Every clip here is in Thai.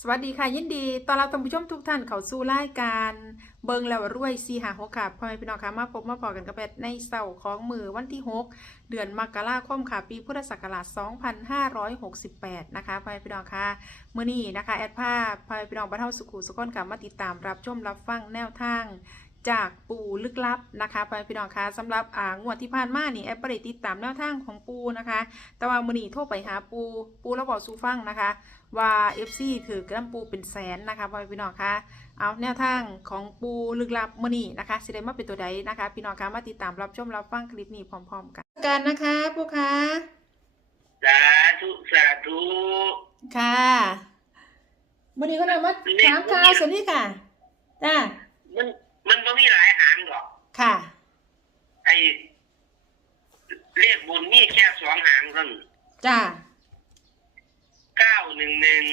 สวัสดีค่ะยินดีตอนรับท่านผู้ชมทุกท่านเข้าสู่รายการเบิงแล้วรวยซีหาหกค่ะพ่อแม่พี่น้องค่ะมาพบมาพอกันกับแบในเสาร์ของมือวันที่ 6 เดือนมกราคมค่ะปีพุทธศักราช 2568 นะคะพ่อแม่พี่น้องค่ะมื้อนี้นะคะแอดภาพพ่อแม่พี่น้องบ้านเฮาสุขุสุขนค่ะมาติดตามรับชมรับฟังแนวทาง จากปูลึกลับนะคะพ่อแม่พี่น้องค่ะสำหรับอ่างวดที่ผ่านมานี่แอดบ่ได้ติดตามแนวทางของปูนะคะ แต่ว่ามื้อนี้โทรไปหาปูปูแล้วบอกสู่ฟังนะคะ ว่า FC ถือกระปูเป็นแสนนะคะพ่อแม่พี่น้องคะเอาแนวทางของปูลึกลับมื้อนี้นะคะสิได้มาเป็นตัวใดนะคะ พี่น้องคะมาติดตามรับชมรับฟังคลิปนี้พร้อม ๆ กันกันนะคะปูคะสาธุสาธุค่ะมื้อนี้ก็เลยมาถามข่าวสวัสดีค่ะจ้ามัน มันก็มีหลายหางหรอก ค่ะ ไอ้เลขบุญมีแค่สองหางเท่านั้นจ้าเก้าหนึ่งหนึ่ง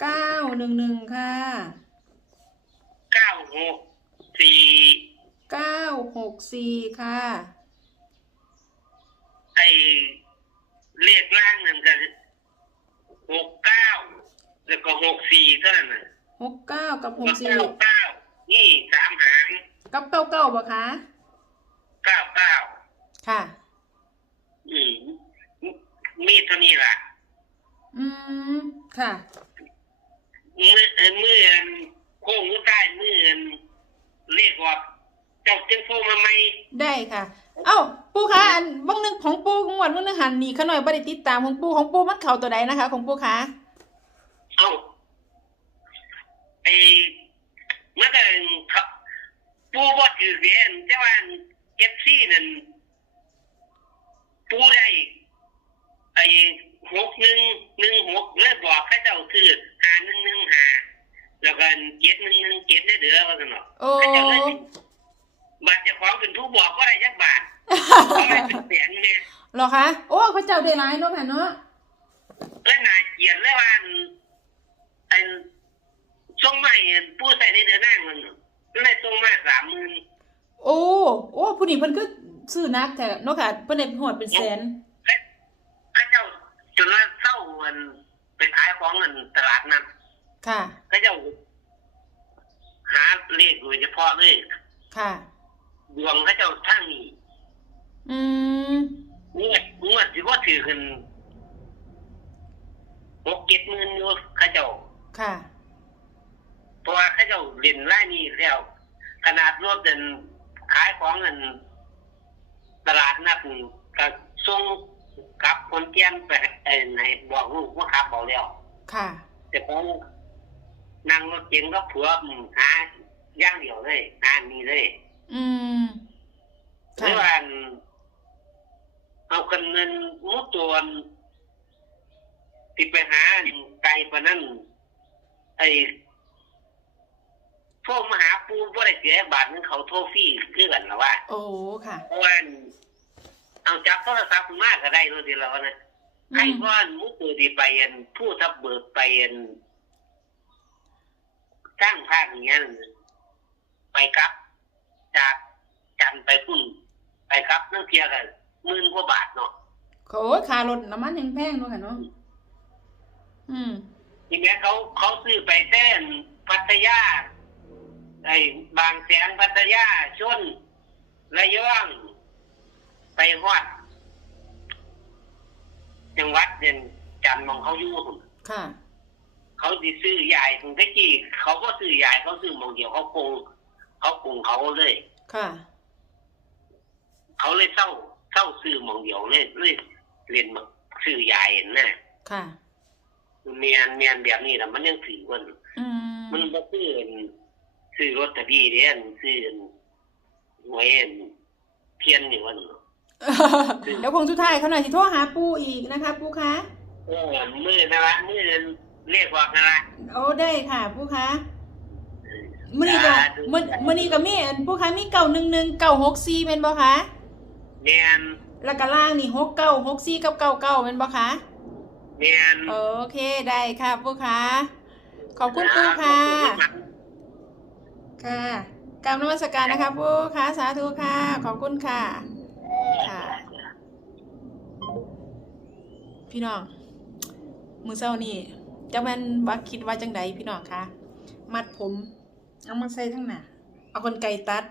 เก้าหนึ่งหนึ่งค่ะ เก้าหกสี่เก้าหกสี่ค่ะ ไอ้เลขล่างนั่นก็หกเก้าแล้วก็หกสี่เท่านั้นน่ะหกเก้ากับหกแล้วสี่ เก้าเก้านี่สามหาง กับเก้าเก้าบ่คะเก้าเก้าค่ะ อืมมีเท่านี้ล่ะ อืมค่ะเมื่อเอ่อเมื่อโค้งมือใต้เมื่อเรียกว่าเจ้าจึงโทรมาไหมได้ค่ะ เอ้า ปูคะอันบางนึงของปูของวันบางนึงหันนี่ขาหน่อยบ่ได้ติดตามของปูของปูมันเข่าตัวใดนะคะ ของปูคะเอ้าไอ้เมื่อแต่เขา ปูบ่ถือเรียนแต่ว่าเอฟซีนั่นปูได้ไอ้หกหนึ่งหนึ่งหกเลยบอกให้เจ้าถือหาหนึ่งหนึ่งหาแล้วก็เจ็ดหนึ่งหนึ่งเจ็ดได้เดือว่าสนอโอ้เขาเจ้าเลยบาทเจ้าของเป็นผู้บอกก็ได้ยักบาทเขาไม่เป็นเสียงเนี่ยเหรอคะโอ้พระเจ้าได้ร้ายเนาะแผ่นเนาะแล้วนายเกียรติเลยว่าอันอันส่งมาให้ผู้ใส่ในเดือนหน้ามัน ก็เลยส่งมาสามหมื่นโอ้ โอ้ผู้นี้เพิ่นก็ซื้อนักแต่เนาะค่ะเพิ่นได้หอดเป็นแสนข้าเจ้าจนว่าเศร้ามันไปขายของเงินตลาดนั้นค่ะข้าเจ้าหาเลขโดยเฉพาะเลยค่ะดวงข้าเจ้าทั้งนี้อืมงวดงวดที่ว่าถือขึ้นหกเจ็ดหมื่นอยู่ข้าเจ้าค่ะ เพราะว่าข้า เจ้าเรียนไล่นี่แล้ว ขนาดรถเดินขายของเงินตลาดนัดนี่ก็ส่งกลับคนเกียนไปไอ้ไหนบอกลูกว่าขับบอกแล้ว ค่ะ แต่ผมนั่งรถเก๋งก็ผัวอืมหาอย่างเดียวเลยหานี่เลย อืมหค่ะรือว่าเอากันเงินมุดตัวติดไปหาไกลปานนั้นไอ้ โทรมาหาปูบ่ได้เสียบาทนึงเขาโทรฟรีคือกันนะว่า โอ้ค่ะ เพราะว่าเอาจับโทรศัพท์มากก็ได้เลยทีแล้วนะอืใครมว่ามุดตัวดีไปอันผู้ทับเบิกไปอันสร้างภาคอย่างเงี้ยน่ะไปครับ จากจันทร์ไปพุ่นไปครับนั่งเทียกันหมื่นกว่าบาทเนาะโอ้ยค่ารถน้ำมันยังแพงเนาะค่ะเนาะอืมทีนี้เขาเขาซื้อไปเต้นพัทยา ไอ้บางแสนพัทยาชนระยองไปฮอดจังหวัดเด่นจันทร์มองเขาอยู่พุ่นค่ะ เขาสิซื้อใหญ่ถึงตะกี้เขาก็ซื้อใหญ่เขาซื้อหมองเดียวเขาโกงเขาโกงเขาเลย ค่ะ เขาเลยเศร้าเศร้าซื้อหมองเดียวเลยเลยเรียนมาซื้อใหญ่นะค่ะเมียนเมียนแบบนี้นะมันยังถือวันอืมมันบ่ซื้ออัน ซื้อรถตะบี้เด้อันซื้ออันหวยอันเพียนนี่วันเดี๋ยวคงสุดท้ายเขาหน่อยสิโทรหาปูอีกนะคะ ปูคะเออมือนะละมือเรียกว่านะละโอ้ได้ค่ะ ปูคะมื้อนี้ก็มื้อมื้อนี้ก็มีอันปูคะมีเก่าหนึ่งหนึ่งเก่าหกสี่เป็นบ่คะเมียนแล้วก็ล่างนี่หกเก้าหกสี่กับเก้าเก้าเป็นบ่คะเมียนโอเคได้ค่ะปูคะขอบคุณปูค่ะ ค่ะกรารนมัสการนะคะปูค่ะสาธุค่ะ ขอบคุณค่ะ ค่ะ พี่น้อง มือเศร้านี่จะแม่นว่าคิดว่าจังใดพี่น้องคะมัดผม เอามาใส่ทั้งหน้าเอากรรไกรตัด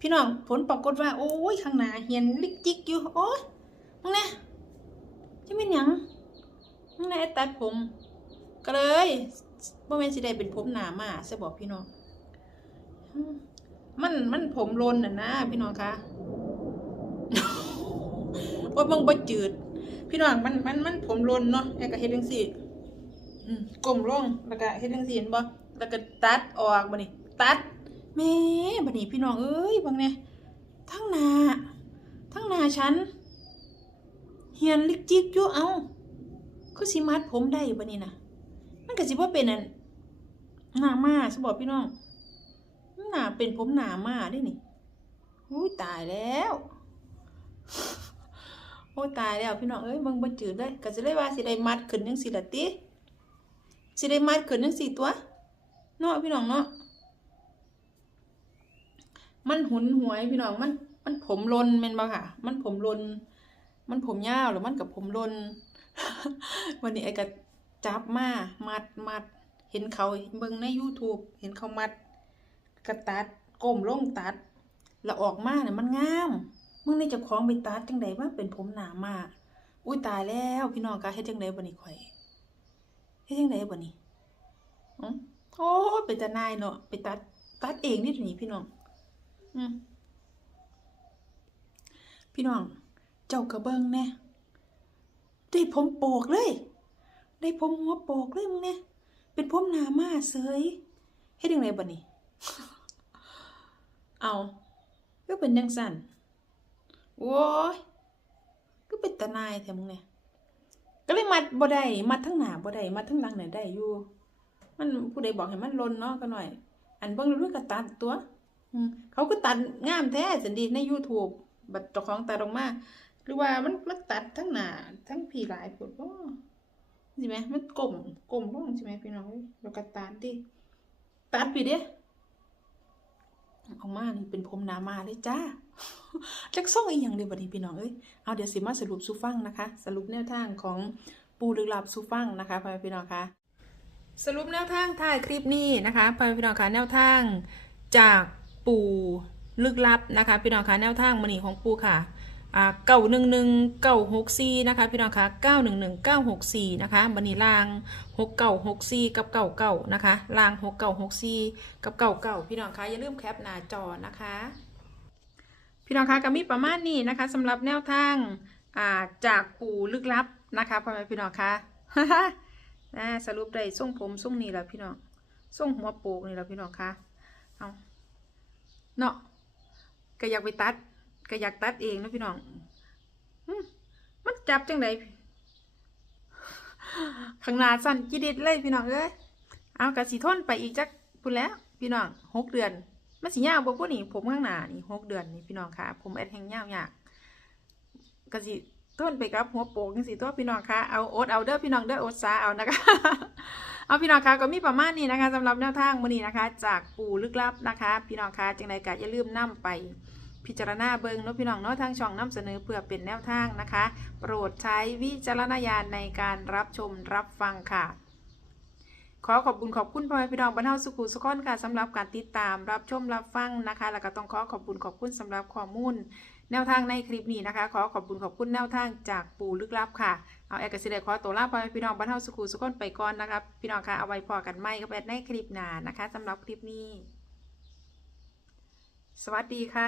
พี่น้องผลปรากฏว่า โอ้ยข้างหน้าเหียนลิกจิกอยู่ โอ้ยมึงเนี่ยจะเป็นหยังมึงเนี่ยตัดผม ก็เลยบ่แม่นสิได้เป็นผมหนามาใช่บอกพี่น้อง มันมันผมโลนน่ะนะพี่น้องคะว่ามึงบ่จืด พี่น้องมันมันมันผมโลนเนาะแอกก็เฮ็ดจังซี่อืมก้มลงแล้วก็เฮ็ดจังซี่เห็นบ่แล้วก็ตัดออกบัดนี้ตัดแม่บัดนี้พี่น้องเอ้ยบิ่งเนี่ยทั้งหน้าทั้งหน้าฉันเฮียนลิกจิกอยู่เอ้าคือสิมัดผมได้บัดนี้น่ะมันก็สิบ่เป็นอันหน้ามาสบอกพี่น้อง หนาเป็นผมหนามาเด้นี่อุ้ยตายแล้วโอ้ตายแล้วพี่น้องเอ้ยเบิ่งบ่จืดเลยก็สิเลยว่าสิได้มัดขึ้นจังซี่ล่ะติสิได้มัดขึ้นจังซี่ตัวเนาะพี่น้องเนาะมันหุนหวยพี่น้องมัน มันผมลนแม่นบ่ค่ะ มันผมลน มันผมยาวหรือมันกับผมลน วันนี้ไอ้ก็จับมา มัดมัด เห็นเขาเบิ่งใน YouTube เห็นเขามัด กระตัดก้มลงตัด แล้วออกมาเนี่ยมันงามมึงนี่จะคล้องไปตัดจังใดว่าเป็นผมหนามาอุ้ยตายแล้วพี่น้องกะเฮ็ดจังไดบ่นี่ข่อยเฮ็ดจังไดบ่นี่อือโอ้เป็นตานายเนาะไปตัดตัดเองนี่นี่พี่น้อง อืมพี่น้อง เจ้ากระเบิงแน่ได้ผมโปกเลย ได้ผมหัวโปกเลยมึงเนี่ยเป็นผมหนามาเสยเฮ็ดยังไงบัดนี้ เอาก็เป็นยังสั่นโว้ยก็เป็นตานายแท้มึงเนี่ยก็เลยมัดบ่ได้มัดทั้งหนาบ่ได้มัดทั้งหลังเนี่ยได้อยู่ มันผู้ใดบอกให้มันลนเนาะก็หน่อย อันเบิ่งแล้วก็ตัดตัวอืเขาก็ตัดงามแท้สันดีใน YouTube บัดเจ้าของตัดออกมาหรือว่ามันมันตัดทั้งหนาทั้งผีหลายปวดบ่ใช่ไหมมันกลมกลมลงใช่ไหมพี่น้องเอ้ยแล้วก็ตัดดิตัดไปเด้ ออกมานี่เป็นผมหนามาเลยจ้าจักส่องอีหยังเด้บัดนี้พี่น้องเอ้ยเอาเดี๋ยวสิมาสรุปสู่ฟังนะคะ สรุปแนวทางของปูลึกลับสู่ฟังนะคะพ่อพี่น้องคะสรุปแนวทางท้ายคลิปนี้นะคะพ่อพี่น้องคะแนวทางจากปู่ลึกลับนะคะพี่น้องคะแนวทางมณีของปู่ค่ะ เก้าหนึ่งหนึ่งเก้าหกสี่นะคะพี่น้องคะเก้าหนึ่งหนึ่งเก้าหกสี่นะคะมณีลางหกเก้าหกสี่กับเก้าเก้านะคะล่างหกเก้าหกสี่กับเก้าเก้าพี่น้องคะอย่าลืมแคปหน้าจอนะคะ พี่น้องคะก็มีประมาณนี้นะคะสำหรับแนวทางาจากปู่ลึกลับนะคะพ่อแม่พี่น้องคะนะสรุปได้ทรงผมทรงนี้แหละพี่น้องทรงหัวโปกนี่แหละพี่น้องคะเอาเนาะก็อยากไปตัด ก็อยากตัดเองนะพี่น้องมันจับจังไดข้างหน้าสั่นจิดิดเลยพี่น้องเอ้ยเอากระสีทนไปอีกจักพุ่นแล้ว พี่น้องหกเดือนมันสิยาวบ่พวกนี้ผมข้างหน้านี่หกเดือนนี่พี่น้องค่ะ ผมแอดแห้งยาวยากกระสีทนไปกับหัวโปกจังสิตัวพี่น้องค่ะเอาโอดเอาเด้อพี่น้องเด้อโอดซาเอานะคะเอาพี่น้องคะก็มีประมาณนี้นะคะสำหรับแนวทางมื้อนี้นะคะ จากปู่ลึกลับนะคะ พี่น้องคะจังใดก็อย่าลืมนํไป พิจารณาเบิงนพี่น้องเนาะทางช่องนํเสนอเพื่อเป็นแนวทางนะคะ โปรดใช้วิจารณญาณในการรับชมรับฟังค่ะ ขอขอบคุณขอบคุณพ่อแม่พี่น้องบรรเทาสุขุสุขอนค่ะสำหรับการติดตามรับชมรับฟังนะคะ แล้วก็ต้องขอขอบคุณขอบคุณสำหรับข้อมูลแนวทางในคลิปนี้นะคะ ขอขอบคุณขอบคุณแนวทางจากปู่ลึกลับค่ะ เอาแอกกสิเดขอตัวลาไปพี่น้องบ้านเฮาสุขุสุขคนไปก่อนนะครับพี่น้องคะเอาไว้พอกันไม่ก็แปดในคลิปหน้านะคะสำหรับคลิปนี้ สวัสดีค่ะ